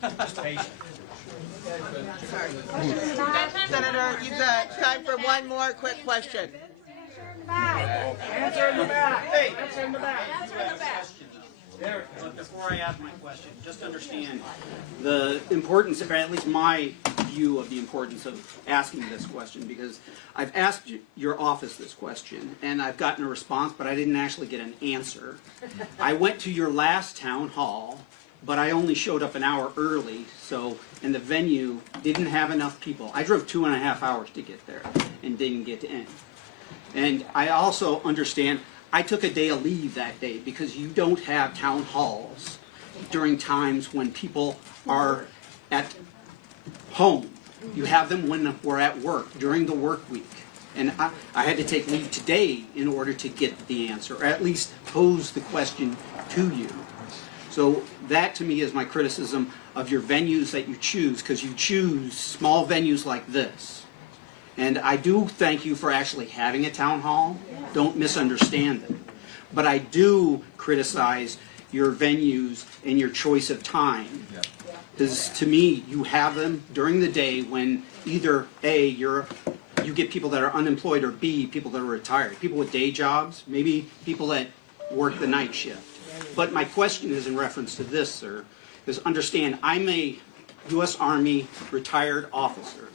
Just patient. Sorry. Senator, you've got time for one more quick question. Answer in the back. Hey, answer in the back. But before I ask my question, just understand the importance, or at least my view of the importance of asking this question, because I've asked your office this question, and I've gotten a response, but I didn't actually get an answer. I went to your last town hall, but I only showed up an hour early, and the venue didn't have enough people. I drove 2.5 hours to get there and didn't get in. And I also understand I took a day of leave that day because you don't have town halls during times when people are at home. You have them when we're at work, during the work week. And I had to take leave today in order to get the answer, or at least pose the question to you. So that to me is my criticism of your venues that you choose, because you choose small venues like this. And I do thank you for actually having a town hall. Don't misunderstand it. But I do criticize your venues and your choice of time. Because to me, you have them during the day when either A, you get people that are unemployed, or B, people that are retired. People with day jobs, maybe people that work the night shift. But my question is in reference to this, sir, because understand, I'm a U.S. Army retired officer.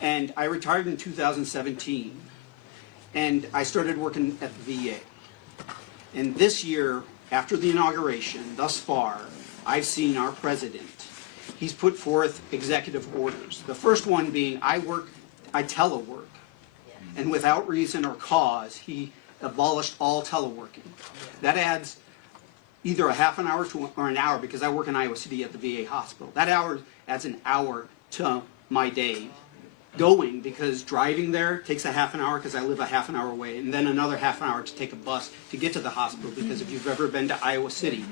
And I retired in 2017, and I started working at the VA. And this year, after the inauguration, thus far, I've seen our president. He's put forth executive orders. The first one being, I telework. And without reason or cause, he abolished all teleworking. That adds either a half an hour or an hour, because I work in Iowa City at the VA hospital. That hour adds an hour to my day going, because driving there takes a half an hour because I live a half an hour away, and then another half an hour to take a bus to get to the hospital, because if you've ever been to Iowa City,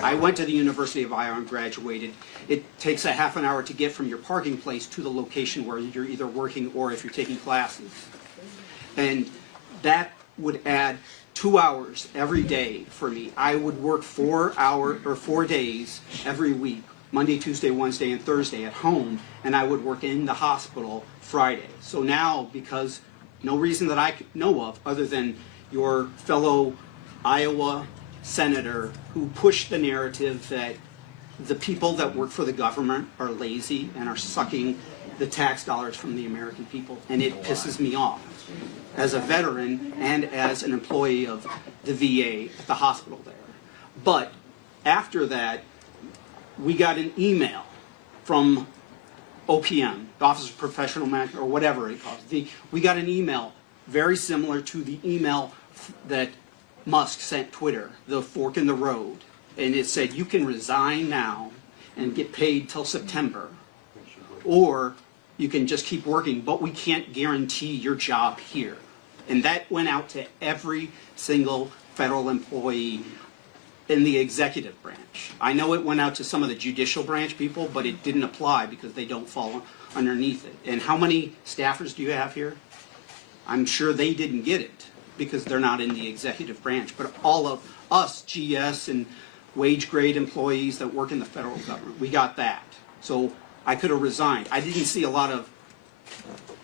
I went to the University of Iowa and graduated. It takes a half an hour to get from your parking place to the location where you're either working or if you're taking classes. And that would add 2 hours every day for me. I would work 4 days every week, Monday, Tuesday, Wednesday, and Thursday at home, and I would work in the hospital Friday. So now, because no reason that I know of other than your fellow Iowa senator who pushed the narrative that the people that work for the government are lazy and are sucking the tax dollars from the American people, and it pisses me off as a veteran and as an employee of the VA at the hospital there. But after that, we got an email from OPM, the Office of Professional Management, or whatever it calls. We got an email very similar to the email that Musk sent Twitter, the fork in the road. And it said, you can resign now and get paid till September, or you can just keep working, but we can't guarantee your job here. And that went out to every single federal employee in the executive branch. I know it went out to some of the judicial branch people, but it didn't apply because they don't fall underneath it. And how many staffers do you have here? I'm sure they didn't get it because they're not in the executive branch. But all of us, GS and wage grade employees that work in the federal government, we got that. So I could have resigned. I didn't see a lot of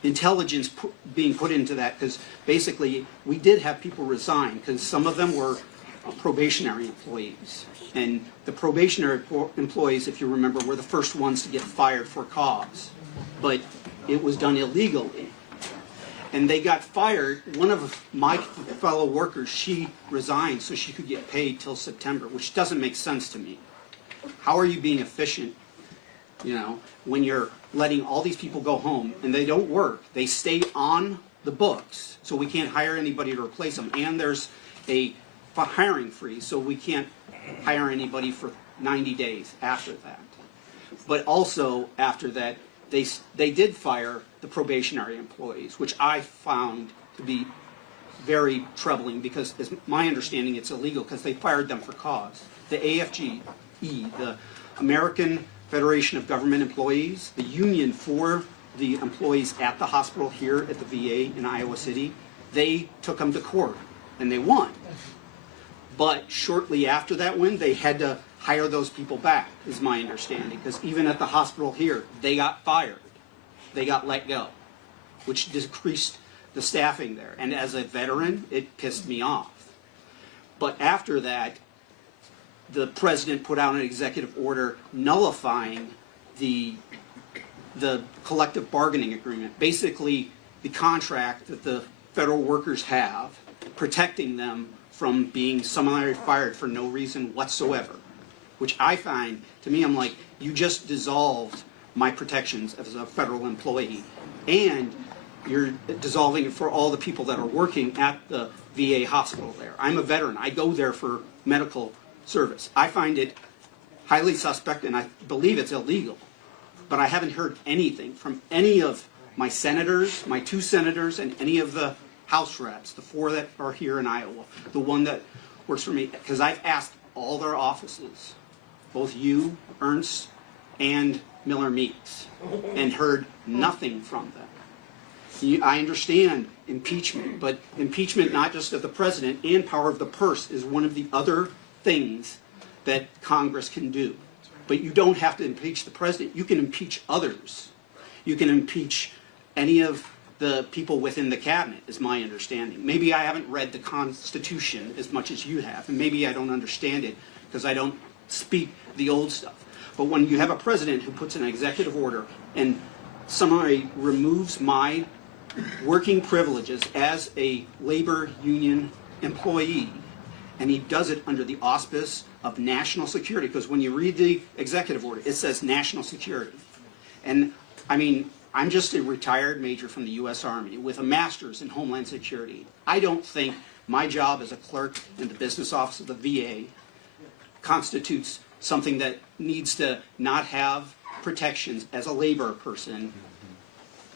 intelligence being put into that, because basically we did have people resign because some of them were probationary employees. And the probationary employees, if you remember, were the first ones to get fired for cause. But it was done illegally. And they got fired. One of my fellow workers, she resigned so she could get paid till September, which doesn't make sense to me. How are you being efficient, when you're letting all these people go home and they don't work? They stay on the books, so we can't hire anybody to replace them. And there's a hiring freeze, so we can't hire anybody for 90 days after that. But also after that, they did fire the probationary employees, which I found to be very troubling, because as my understanding, it's illegal because they fired them for cause. The AFGE, the American Federation of Government Employees, the union for the employees at the hospital here at the VA in Iowa City, they took them to court and they won. But shortly after that win, they had to hire those people back, is my understanding. Because even at the hospital here, they got fired. They got let go, which decreased the staffing there. And as a veteran, it pissed me off. But after that, the president put out an executive order nullifying the collective bargaining agreement, basically the contract that the federal workers have, protecting them from being summarily fired for no reason whatsoever, which I find, to me, I'm like, you just dissolved my protections as a federal employee, and you're dissolving it for all the people that are working at the VA hospital there. I'm a veteran. I go there for medical service. I find it highly suspect, and I believe it's illegal. But I haven't heard anything from any of my senators, my 2 senators, and any of the House reps, the 4 that are here in Iowa, the one that works for me, because I've asked all their offices, both you, Ernst, and Miller Meeks, and heard nothing from them. I understand impeachment, but impeachment not just of the president and power of the purse is one of the other things that Congress can do. But you don't have to impeach the president. You can impeach others. You can impeach any of the people within the cabinet, is my understanding. Maybe I haven't read the Constitution as much as you have, and maybe I don't understand it because I don't speak the old stuff. But when you have a president who puts an executive order and somebody removes my working privileges as a labor union employee, and he does it under the auspice of national security, because when you read the executive order, it says national security. And I mean, I'm just a retired major from the U.S. Army with a master's in Homeland Security. I don't think my job as a clerk in the business office of the VA constitutes something that needs to not have protections as a labor person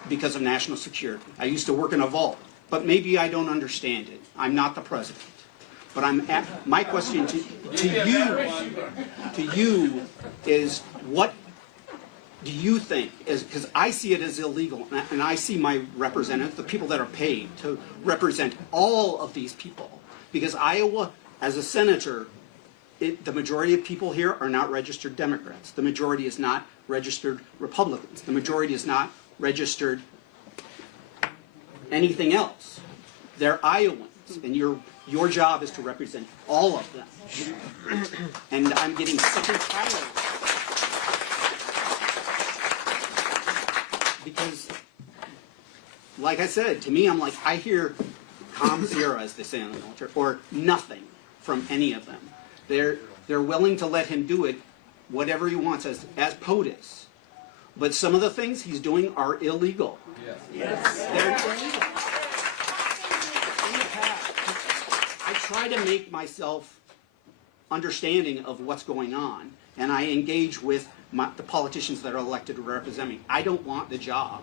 because of national security. I used to work in a vault, but maybe I don't understand it. I'm not the president. But my question to you is, what do you think is, because I see it as illegal, and I see my representatives, the people that are paid to represent all of these people, because Iowa, as a senator, the majority of people here are not registered Democrats. The majority is not registered Republicans. The majority is not registered anything else. They're Iowans, and your job is to represent all of them. And I'm getting sick and tired. Because, like I said, to me, I'm like, I hear zero, as they say in the military, or nothing from any of them. They're willing to let him do it, whatever he wants, as POTUS. But some of the things he's doing are illegal. Yes. They're illegal. In the past, I try to make myself understanding of what's going on, and I engage with the politicians that are elected to represent me. I don't want the job,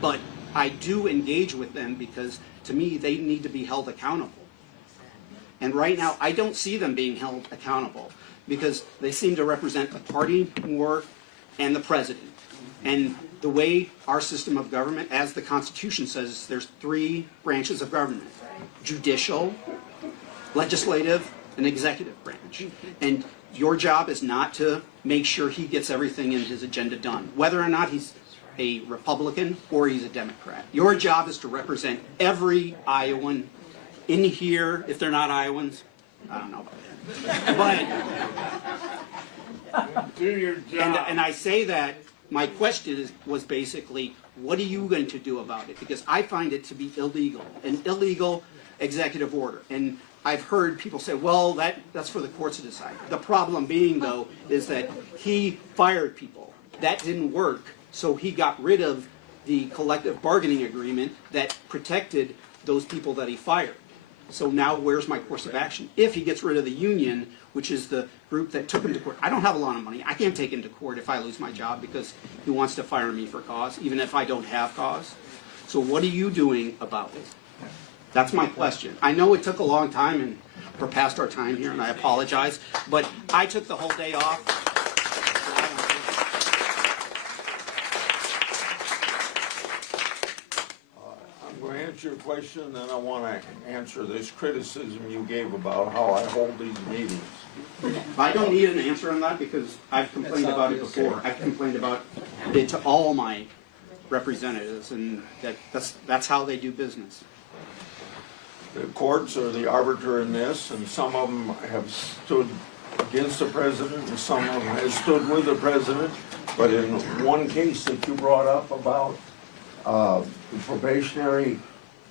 but I do engage with them because, to me, they need to be held accountable. And right now, I don't see them being held accountable because they seem to represent the party more and the president. And the way our system of government, as the Constitution says, there's 3 branches of government: judicial, legislative, and executive branch. And your job is not to make sure he gets everything in his agenda done, whether or not he's a Republican or he's a Democrat. Your job is to represent every Iowan in here. If they're not Iowans, I don't know about that. But do your job. And I say that, my question was basically, what are you going to do about it? Because I find it to be illegal, an illegal executive order. And I've heard people say, well, that's for the courts to decide. The problem being, though, is that he fired people. That didn't work, so he got rid of the collective bargaining agreement that protected those people that he fired. So now where's my course of action? If he gets rid of the union, which is the group that took him to court. I don't have a lot of money. I can't take him to court if I lose my job because he wants to fire me for cause, even if I don't have cause. So what are you doing about it? That's my question. I know it took a long time and we're past our time here, and I apologize, but I took the whole day off. I'm going to answer answer your question, then I want to answer this criticism you gave about how I hold these meetings. I don't need an answer on that because I've complained about it before. I've complained about it to all my representatives, and that's how they do business. The courts are the arbiter in this, and some of them have stood against the president, and some of them have stood with the president. But in one case that you brought up about the probationary,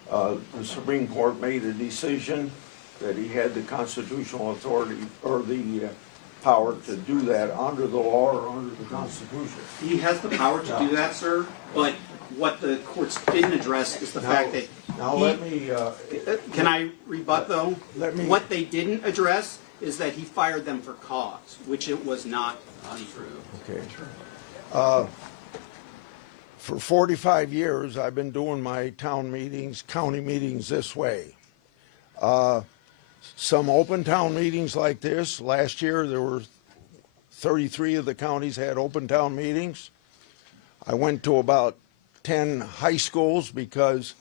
the Supreme Court made a decision that he had the constitutional authority or the power to do that under the law or under the Constitution. He has the power to do that, sir, but what the courts didn't address is the fact that Let me... can I rebut, though? What they didn't address is that he fired them for cause, which it was not true. Okay. For 45 years, I've been doing my town meetings, county meetings this way. Some open town meetings like this. Last year, there were 33 of the counties had open town meetings. I went to about 10 high schools because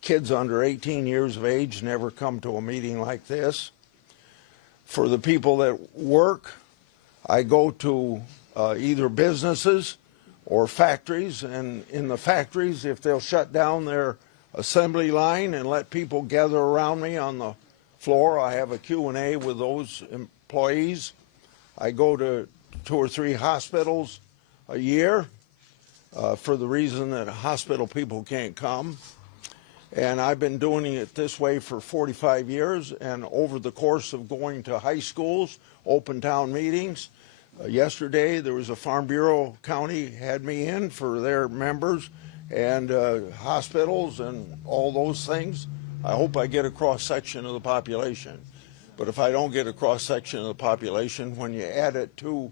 kids under 18 years of age never come to a meeting like this. For the people that work, I go to either businesses or factories, and in the factories, if they'll shut down their assembly line and let people gather around me on the floor, I have a Q&A with those employees. I go to 2 or 3 hospitals a year for the reason that hospital people can't come. And I've been doing it this way for 45 years, and over the course of going to high schools, open town meetings, yesterday there was a Farm Bureau county had me in for their members, and hospitals and all those things. I hope I get a cross-section of the population. But if I don't get a cross-section of the population, when you add it to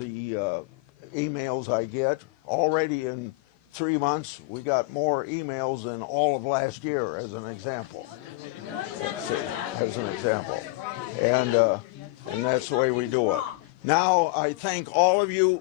the emails I get, already in 3 months, we got more emails than all of last year, as an example. As an example. And that's the way we do it. Now, I thank all of you